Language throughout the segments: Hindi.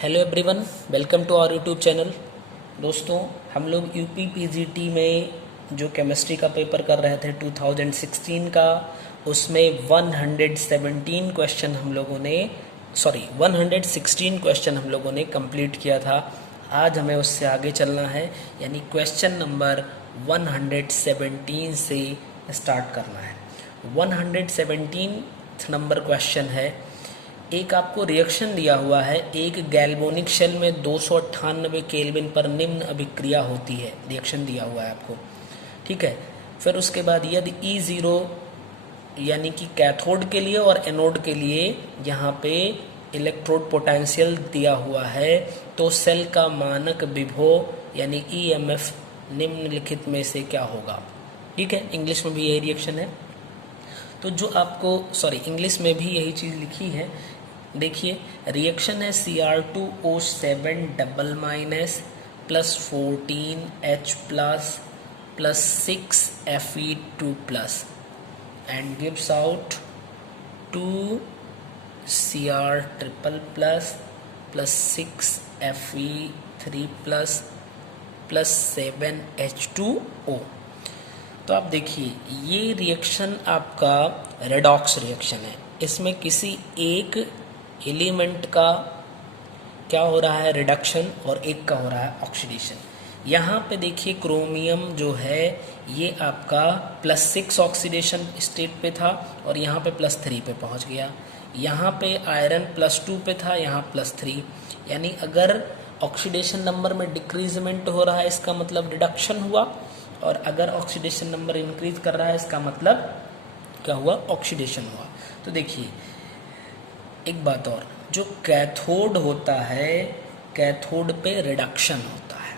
Hello everyone, welcome to our YouTube channel. दोस्तों, हम लोग यूपी पीजीटी में जो केमिस्ट्री का पेपर कर रहे थे 2016 का, उसमें 117 क्वेश्चन हम लोगों ने 116 क्वेश्चन हम लोगों ने कंप्लीट किया था। आज हमें उससे आगे चलना है, यानी क्वेश्चन नंबर 117 से स्टार्ट करना है। 117 नंबर क्वेश्चन है। एक आपको रिएक्शन दिया हुआ है, एक गैल्वेनिक शेल में 298 केल्विन पर निम्न अभिक्रिया होती है। रिएक्शन दिया हुआ है आपको, ठीक है। फिर उसके बाद यदि E0 यानी कि कैथोड के लिए और एनोड के लिए यहाँ पे इलेक्ट्रोड पोटेंशियल दिया हुआ है, तो सेल का मानक विभव यानी EMF निम्नलिखित में से क्या होगा। ठीक है, इंग्लिश में भी यही रिएक्शन है। तो जो आपको इंग्लिश में भी यही चीज़ लिखी है। देखिए, रिएक्शन है Cr2O7 double minus plus 14H plus 6Fe2 plus and gives out 2Cr triple plus 6Fe3 plus 7H2O। तो आप देखिए, ये रिएक्शन आपका रेडॉक्स रिएक्शन है। इसमें किसी एक एलिमेंट का क्या हो रहा है, रिडक्शन, और एक का हो रहा है ऑक्सीडेशन। यहाँ पे देखिए, क्रोमियम जो है ये आपका +6 ऑक्सीडेशन स्टेट पे था और यहाँ पे +3 पे पहुँच गया। यहाँ पे आयरन +2 पे था, यहाँ +3। यानी अगर ऑक्सीडेशन नंबर में डिक्रीजमेंट हो रहा है, इसका मतलब रिडक्शन हुआ, और अगर ऑक्सीडेशन नंबर इंक्रीज कर रहा है, इसका मतलब क्या हुआ, ऑक्सीडेशन हुआ। तो देखिए, एक बात और, जो कैथोड होता है, कैथोड पे रिडक्शन होता है।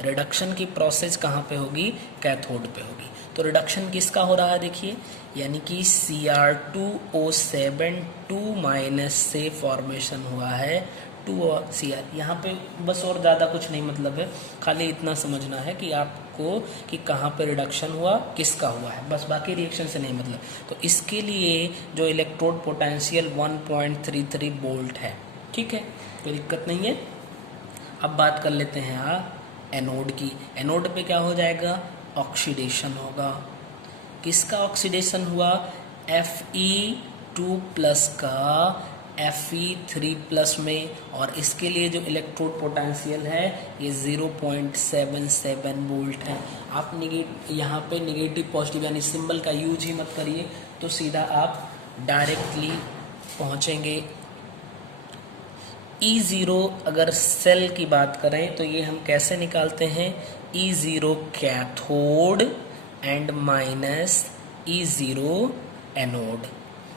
रिडक्शन की प्रोसेस कहाँ पे होगी, कैथोड पे होगी। तो रिडक्शन किसका हो रहा है, देखिए, यानी कि Cr2O7 2- से फॉर्मेशन हुआ है 2Cr। यहाँ पे बस और ज़्यादा कुछ नहीं मतलब है, खाली इतना समझना है कि आपको कि कहाँ पे रिडक्शन हुआ, किसका हुआ है, बस, बाकी रिएक्शन से नहीं मतलब। तो इसके लिए जो इलेक्ट्रोड पोटेंशियल 1.33 वोल्ट है, ठीक है, कोई दिक्कत नहीं है। अब बात कर लेते हैं एनोड की। एनोड पे क्या हो जाएगा, ऑक्सीडेशन होगा। किसका ऑक्सीडेशन हुआ, Fe2 प्लस का Fe3 प्लस में, और इसके लिए जो इलेक्ट्रोड पोटेंशियल है ये 0.77 वोल्ट है। आप यहाँ पे निगेटिव पॉजिटिव यानी सिंबल का यूज ही मत करिए, तो सीधा आप डायरेक्टली पहुँचेंगे। E0 अगर सेल की बात करें तो ये हम कैसे निकालते हैं, E0 cathode and minus E0 anode.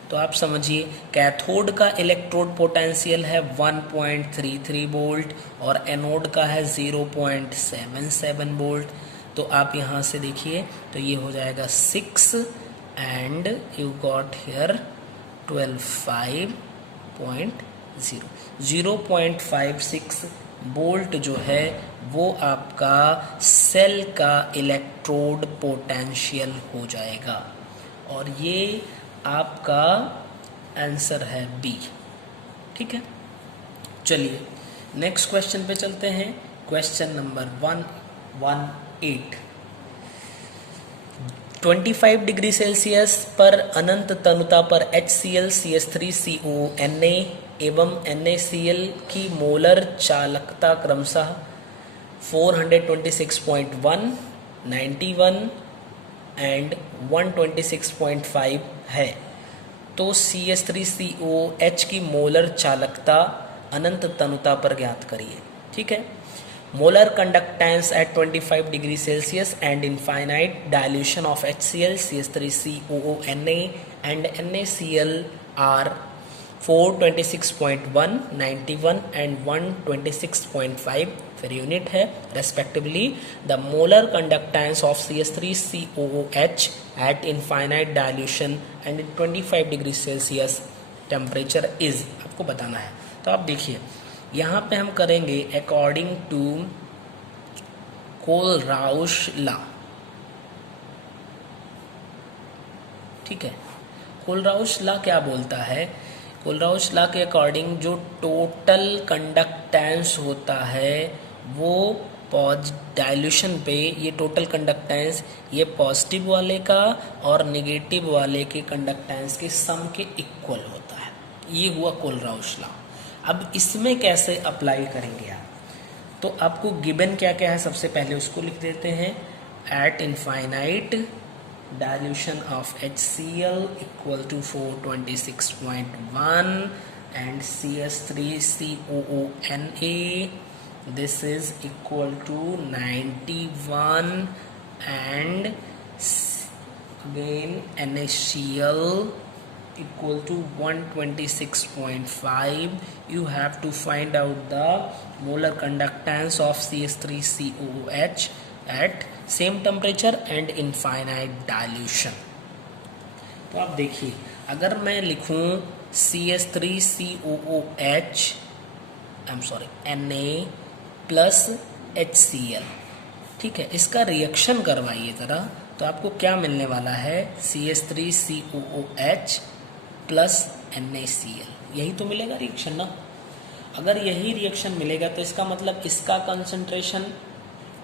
तो आप समझिए, कैथोड का इलेक्ट्रोड पोटेंशियल है 1.33 वोल्ट और एनोड का है 0.77 वोल्ट। तो आप यहाँ से देखिए, तो ये हो जाएगा 6 and you got here 12.5.0 0.56 volt जो है वो आपका सेल का इलेक्ट्रोड पोटेंशियल हो जाएगा, और ये आपका आंसर है बी। ठीक है, चलिए नेक्स्ट क्वेश्चन पे चलते हैं। Question number 118। 25 डिग्री सेल्सियस पर अनंत तनुता पर HCl CH3CO Na एवं NaCl की मोलर चालकता क्रमशः 426.1, 91 एंड 126.5 है। तो CH3COH की मोलर चालकता अनंत तनुता पर ज्ञात करिए। ठीक है, molar conductance at 25 degree Celsius and infinite dilution of HCl CH3COONA and NaCl are 426.1, 91 and 126.5 per unit है respectively. The molar conductance of CH3COOH at infinite dilution and 25 degree Celsius temperature is, आपको बताना है। तो आप देखिए, यहाँ पे हम करेंगे अकॉर्डिंग टू कोलराउश लॉ। ठीक है, कोलराउश लॉ क्या बोलता है, कोलराउस लॉ के अकॉर्डिंग जो टोटल कंडक्टेंस होता है वो डाइल्यूशन पे, ये टोटल कंडक्टेंस ये पॉजिटिव वाले का और नेगेटिव वाले के कंडक्टेंस के सम के इक्वल होता है। ये हुआ कोलराउस लॉ। अब इसमें कैसे अप्लाई करेंगे आप, तो आपको गिवन क्या क्या है सबसे पहले उसको लिख देते हैं। At infinite dilution of HCl equal to 426.1 and CS3COONA this is equal to 91 and again NaCl equal to 126.5. You have to find out the molar conductance of CS3COOH at same temperature and infinite dilution. तो आप देखिए, अगर मैं लिखूं CS3COOH Na प्लस HCl, ठीक है, इसका रिएक्शन करवाइए ज़रा, तो आपको क्या मिलने वाला है, CS3COOH प्लस NaCl, यही तो मिलेगा रिएक्शन ना। अगर यही रिएक्शन मिलेगा तो इसका मतलब इसका कंसंट्रेशन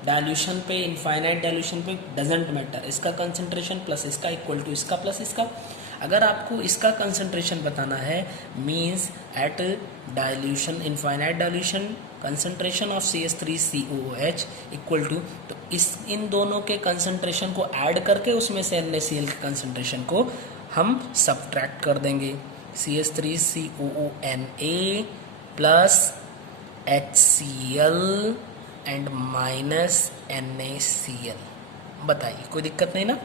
डाइल्यूशन पे, इनफाइनाइट डाइल्यूशन पे डजेंट मैटर, इसका कंसंट्रेशन प्लस इसका इक्वल टू इसका प्लस इसका। अगर आपको इसका कंसंट्रेशन बताना है, means at dilution, infinite dilution concentration of CS3COOH equal to, तो इन दोनों के कंसंट्रेशन को ऐड करके उसमें से NaCl के कंसंट्रेशन को हम सब्ट्रैक्ट कर देंगे। CS3COONA plus HCl and minus NaCl। बताइए, कोई दिक्कत नहीं ना।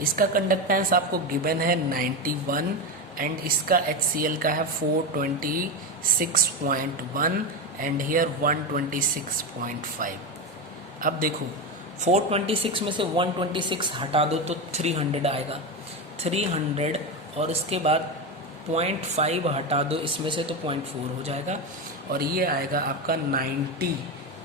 इसका कंडक्टेंस आपको गिवन है 91 एंड इसका HCl का है 426.1 एंड हियर 126.5। अब देखो 426 में से 126 हटा दो तो 300 आएगा, 300 और इसके बाद 0.5 हटा दो इसमें से तो 0.4 हो जाएगा और ये आएगा आपका 90,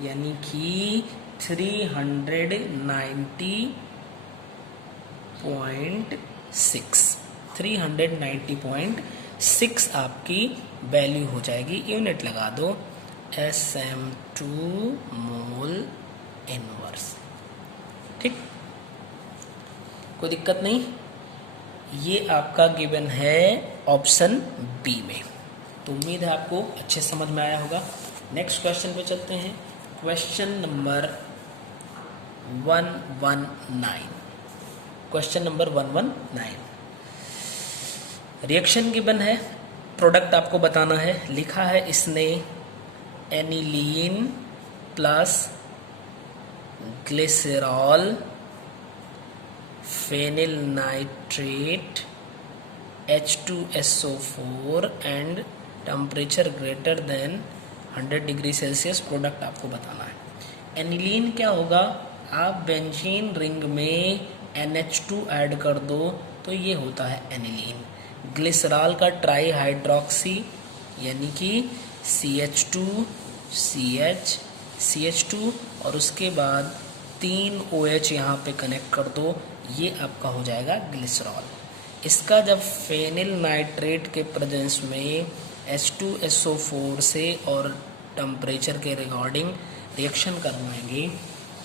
यानी कि 390.6 आपकी वैल्यू हो जाएगी। यूनिट लगा दो SM2 मोल इनवर्स। ठीक, कोई दिक्कत नहीं। ये आपका गिवन है ऑप्शन बी में। तो उम्मीद है आपको अच्छे समझ में आया होगा। नेक्स्ट क्वेश्चन पे चलते हैं। Question number 119। Question number 119, reaction given है, प्रोडक्ट आपको बताना है। लिखा है इसने aniline plus glycerol phenyl nitrate H2SO4 and temperature greater than 100 degree Celsius. Product आपको बताना है। एनिलीन क्या होगा, आप बेंजीन रिंग में NH2 ऐड कर दो तो ये होता है एनिलीन। ग्लिसरॉल का ट्राई हाइड्रोक्सी यानी कि CH2 और उसके बाद 3 OH यहाँ पे कनेक्ट कर दो, ये आपका हो जाएगा ग्लिसरॉल। इसका जब फेनिल नाइट्रेट के प्रेजेंस में H2SO4 से और टेम्परेचर के रिगार्डिंग रिएक्शन करवाएंगे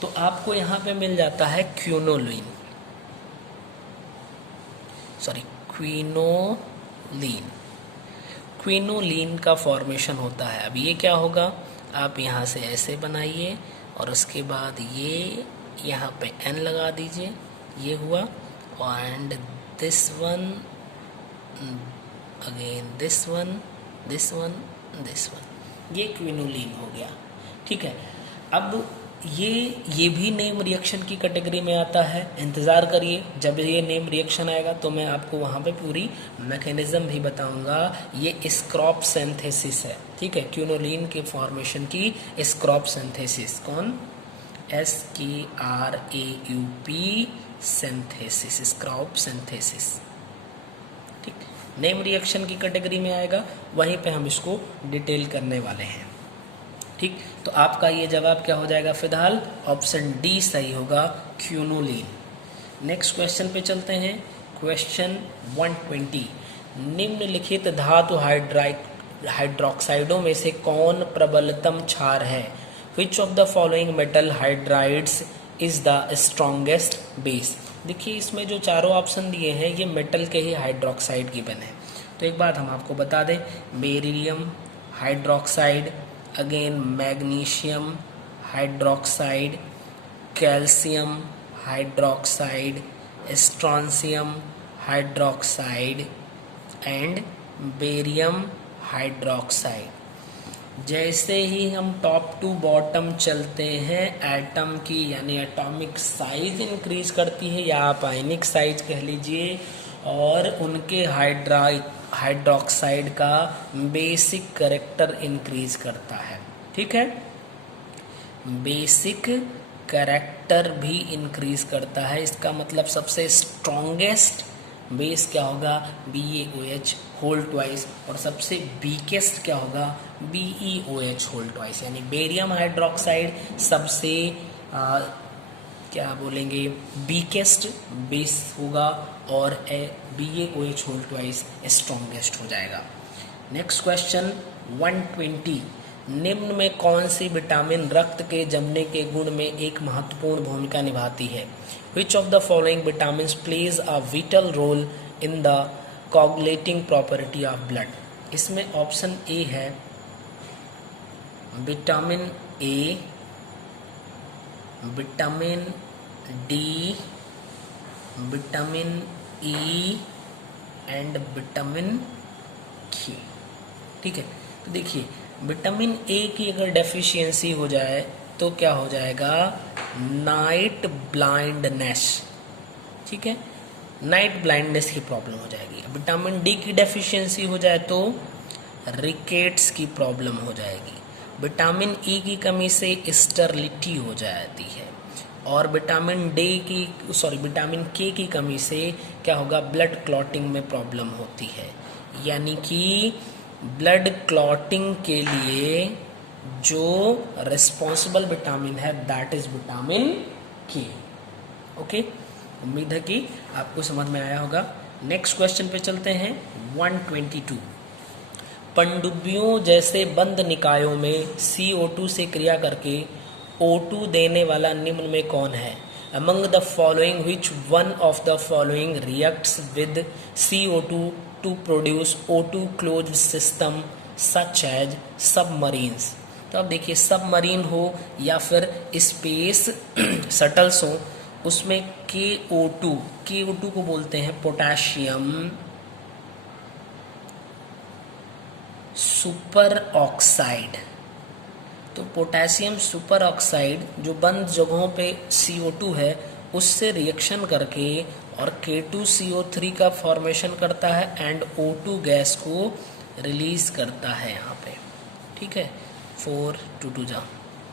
तो आपको यहाँ पे मिल जाता है क्विनोलीन। क्विनोलीन का फॉर्मेशन होता है। अब ये क्या होगा, आप यहाँ से ऐसे बनाइए और उसके बाद ये यहाँ पे N लगा दीजिए, ये हुआ, and this one again this one, ये क्विनोलीन हो गया। ठीक है, अब ये भी नेम रिएक्शन की कैटेगरी में आता है। इंतज़ार करिए, जब ये नेम रिएक्शन आएगा तो मैं आपको वहाँ पे पूरी मैकेनिज्म भी बताऊँगा। ये स्क्रॉप सिंथेसिस है, ठीक है, क्विनोलीन के फॉर्मेशन की स्क्रॉप सिंथेसिस। कौन? SKRAUP synthesis, Skraup synthesis. ठीक, नेम रिएक्शन की कैटेगरी में आएगा, वहीं पे हम इसको डिटेल करने वाले हैं। ठीक, तो आपका ये जवाब क्या हो जाएगा, फिलहाल ऑप्शन डी सही होगा, क्विनोलीन। नेक्स्ट क्वेश्चन पे चलते हैं। क्वेश्चन 120, निम्नलिखित धातु हाइड्रोक्साइडों में से कौन प्रबलतम क्षार है? Which of the following metal hydrides is the strongest base? देखिए इसमें जो चारों ऑप्शन दिए हैं ये मेटल के ही हाइड्रोक्साइड गिवन है। तो एक बात हम आपको बता दें, beryllium hydroxide, again magnesium hydroxide, calcium hydroxide, strontium hydroxide and barium hydroxide. जैसे ही हम टॉप टू बॉटम चलते हैं, एटम की यानी एटॉमिक साइज इंक्रीज करती है या आप आयनिक साइज कह लीजिए, और उनके हाइड्रोक्साइड का बेसिक कैरेक्टर इंक्रीज करता है। ठीक है, बेसिक कैरेक्टर भी इंक्रीज करता है। इसका मतलब सबसे स्ट्रॉन्गेस्ट बेस क्या होगा? BaOH होल ट्वाइस, और सबसे वीकेस्ट क्या होगा? BeOH whole twice. यानी बेरियम हाइड्रोक्साइड सबसे क्या बोलेंगे वीकेस्ट बेस होगा और BaOH होल ट्वाइस स्ट्रॉन्गेस्ट हो जाएगा। नेक्स्ट क्वेश्चन 120, निम्न में कौन सी विटामिन रक्त के जमने के गुण में एक महत्वपूर्ण भूमिका निभाती है? Which of the following vitamins plays a vital role in the coagulating property of blood? इसमें ऑप्शन ए है vitamin A, vitamin D, vitamin E and vitamin के। ठीक है, तो देखिए विटामिन ए की अगर डेफिशिएंसी हो जाए तो क्या हो जाएगा? Night blindness. ठीक है, नाइट ब्लाइंडनेस की प्रॉब्लम हो जाएगी। विटामिन डी की डेफिशिएंसी हो जाए तो रिकेट्स की प्रॉब्लम हो जाएगी। विटामिन ई की कमी से स्टरलिटी हो जाती है, और विटामिन के की कमी से क्या होगा? ब्लड क्लॉटिंग में प्रॉब्लम होती है। यानी कि ब्लड क्लॉटिंग के लिए जो रिस्पॉन्सिबल विटामिन है दैट इज विटामिन के। ओके, उम्मीद है कि आपको समझ में आया होगा। नेक्स्ट क्वेश्चन पे चलते हैं 122, पनडुब्बियों जैसे बंद निकायों में CO2 से क्रिया करके O2 देने वाला निम्न में कौन है? Among the following which one of the following reacts with CO2 to produce O2 closed system such as submarines? तो अब देखिए सबमरीन हो या फिर स्पेस शटल्स हो, उसमें KO2 को बोलते हैं पोटेशियम सुपर ऑक्साइड। तो पोटेशियम सुपर ऑक्साइड जो बंद जगहों पे CO2 है उससे रिएक्शन करके और K2CO3 का फॉर्मेशन करता है एंड O2 गैस को रिलीज करता है यहाँ पे। ठीक है, 422 जा,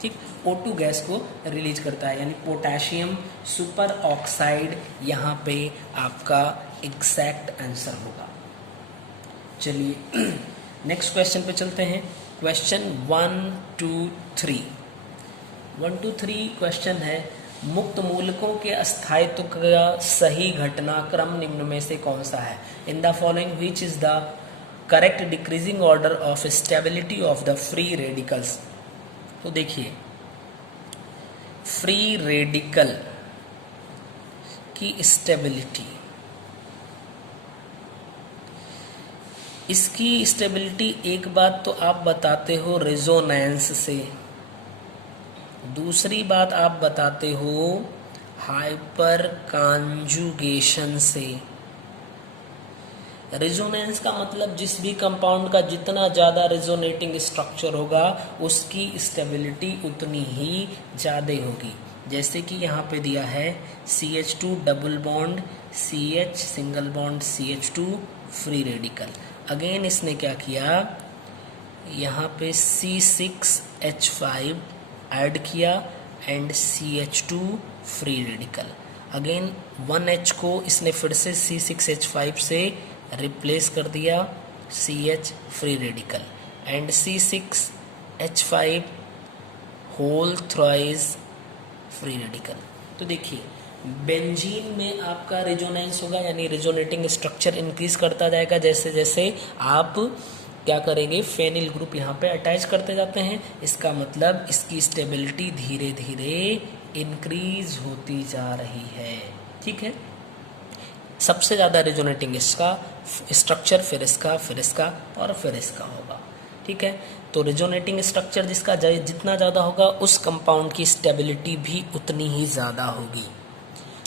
ठीक, O2 गैस को रिलीज करता है, यानी पोटेशियम सुपर ऑक्साइड यहाँ पे आपका एग्जैक्ट आंसर होगा। चलिए नेक्स्ट क्वेश्चन पे चलते हैं। क्वेश्चन 123 क्वेश्चन है, मुक्त मूलकों के अस्थायित्व का सही घटनाक्रम निम्न में से कौन सा है? In the following which is the correct decreasing order of stability of the free radicals? तो देखिए फ्री रेडिकल की स्टेबिलिटी, इसकी स्टेबिलिटी एक बात तो आप बताते हो रेजोनेंस से, दूसरी बात आप बताते हो हाइपर कॉन्जुगेशन से। रेजोनेंस का मतलब जिस भी कंपाउंड का जितना ज़्यादा रेजोनेटिंग स्ट्रक्चर होगा उसकी स्टेबिलिटी उतनी ही ज़्यादा होगी। जैसे कि यहाँ पे दिया है CH2 double bond CH single bond CH2 free radical. Again इसने क्या किया, यहाँ पे C6H5 ऐड किया and CH2 free radical. Again 1H को इसने फिर से C6H5 से रिप्लेस कर दिया CH free radical and C6H5 whole thrice free radical. तो देखिए बेंजीन में आपका रेजोनेंस होगा, यानी रेजोनेटिंग स्ट्रक्चर इंक्रीज करता जाएगा जैसे जैसे आप क्या करेंगे, फेनिल ग्रुप यहाँ पे अटैच करते जाते हैं। इसका मतलब इसकी स्टेबिलिटी धीरे धीरे इंक्रीज होती जा रही है। ठीक है, सबसे ज़्यादा रेजोनेटिंग इसका स्ट्रक्चर, फिर इसका और फिर इसका होगा। ठीक है, तो रेजोनेटिंग स्ट्रक्चर जिसका जितना ज़्यादा होगा उस कंपाउंड की स्टेबिलिटी भी उतनी ही ज़्यादा होगी।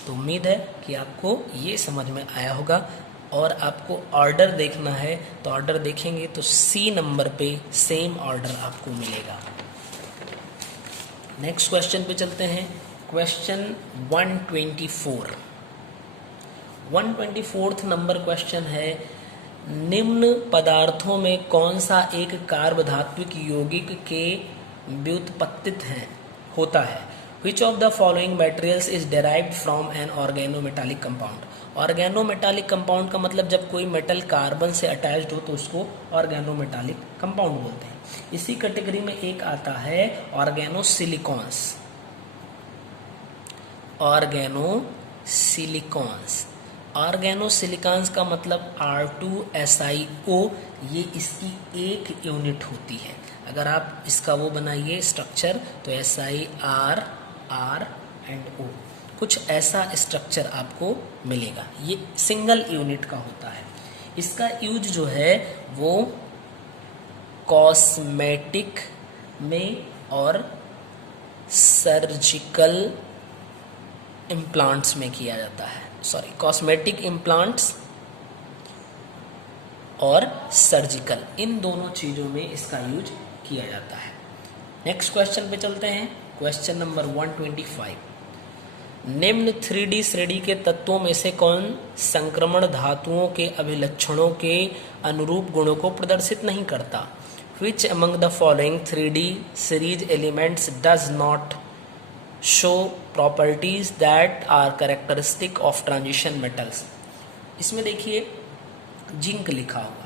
तो उम्मीद है कि आपको ये समझ में आया होगा। और आपको ऑर्डर देखना है तो ऑर्डर देखेंगे तो सी नंबर पे सेम ऑर्डर आपको मिलेगा। नेक्स्ट क्वेश्चन पे चलते हैं। क्वेश्चन 124 नंबर क्वेश्चन है, निम्न पदार्थों में कौन सा एक कार्बधात्विक यौगिक के व्युत्पत्तित होता है? Which of the following materials is derived from an organometallic compound? Organometallic compound का मतलब जब कोई मेटल कार्बन से अटैच्ड हो तो उसको ऑर्गेनोमेटालिक कंपाउंड बोलते हैं। इसी कैटेगरी में एक आता है ऑर्गेनोसिलिकॉन्स। ऑर्गेनोसिलिकॉन्स का मतलब R2SiO, ये इसकी एक यूनिट होती है। अगर आप इसका वो बनाइए स्ट्रक्चर तो SiR एंड O, कुछ ऐसा स्ट्रक्चर आपको मिलेगा। ये सिंगल यूनिट का होता है। इसका यूज जो है वो कॉस्मेटिक में और सर्जिकल इम्प्लांट्स में किया जाता है। कॉस्मेटिक इम्प्लांट्स और सर्जिकल, इन दोनों चीज़ों में इसका यूज किया जाता है। नेक्स्ट क्वेश्चन पे चलते हैं। क्वेश्चन नंबर 125, निम्न 3D श्रेणी के तत्वों में से कौन संक्रमण धातुओं के अभिलक्षणों के अनुरूप गुणों को प्रदर्शित नहीं करता? Which among the following 3D series elements does not show properties that are characteristic of transition metals? इसमें देखिए जिंक लिखा हुआ है,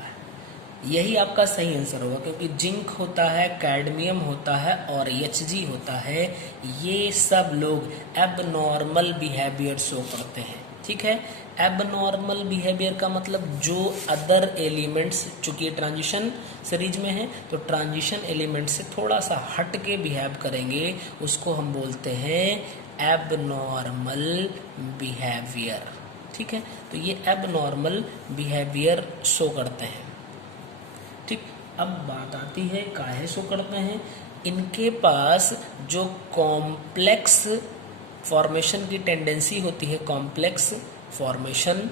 यही आपका सही आंसर होगा, क्योंकि जिंक होता है, कैडमियम होता है और Hg होता है। ये सब लोग एबनॉर्मल बिहेवियर शो करते हैं। ठीक है, एबनॉर्मल बिहेवियर का मतलब जो अदर एलिमेंट्स, चूंकि ट्रांजिशन सीरीज में है तो ट्रांजिशन एलिमेंट से थोड़ा सा हट के बिहेव करेंगे, उसको हम बोलते हैं एबनॉर्मल बिहेवियर। ठीक है, तो ये एबनॉर्मल बिहेवियर शो करते हैं। ठीक, अब बात आती है काहे शो करते हैं। इनके पास जो कॉम्प्लेक्स फॉर्मेशन की टेंडेंसी होती है, कॉम्प्लेक्स फॉर्मेशन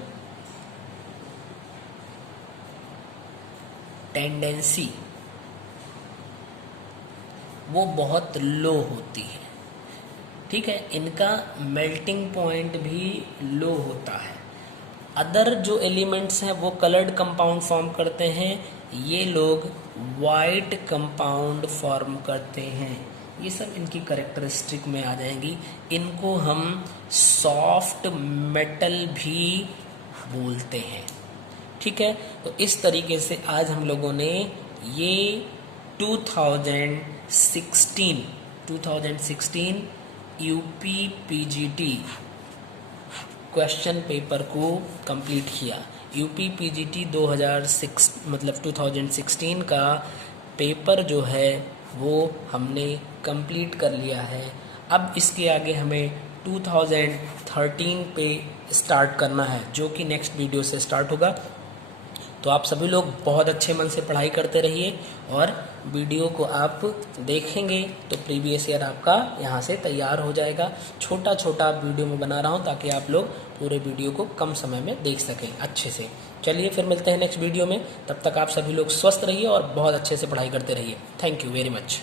टेंडेंसी, वो बहुत लो होती है। ठीक है, इनका मेल्टिंग पॉइंट भी लो होता है। अदर जो एलिमेंट्स हैं वो कलर्ड कंपाउंड फॉर्म करते हैं, ये लोग वाइट कंपाउंड फॉर्म करते हैं। ये सब इनकी कैरेक्टरिस्टिक में आ जाएंगी। इनको हम सॉफ्ट मेटल भी बोलते हैं। ठीक है, तो इस तरीके से आज हम लोगों ने ये 2016 यूपी पीजीटी क्वेश्चन पेपर को कंप्लीट किया। यूपी पीजीटी 2016 का पेपर जो है वो हमने कंप्लीट कर लिया है। अब इसके आगे हमें 2013 पे स्टार्ट करना है, जो कि नेक्स्ट वीडियो से स्टार्ट होगा। तो आप सभी लोग बहुत अच्छे मन से पढ़ाई करते रहिए और वीडियो को आप देखेंगे तो प्रीवियस ईयर आपका यहाँ से तैयार हो जाएगा। छोटा छोटा वीडियो में बना रहा हूँ ताकि आप लोग पूरे वीडियो को कम समय में देख सकें अच्छे से। चलिए फिर मिलते हैं नेक्स्ट वीडियो में, तब तक आप सभी लोग स्वस्थ रहिए और बहुत अच्छे से पढ़ाई करते रहिए। Thank you very much.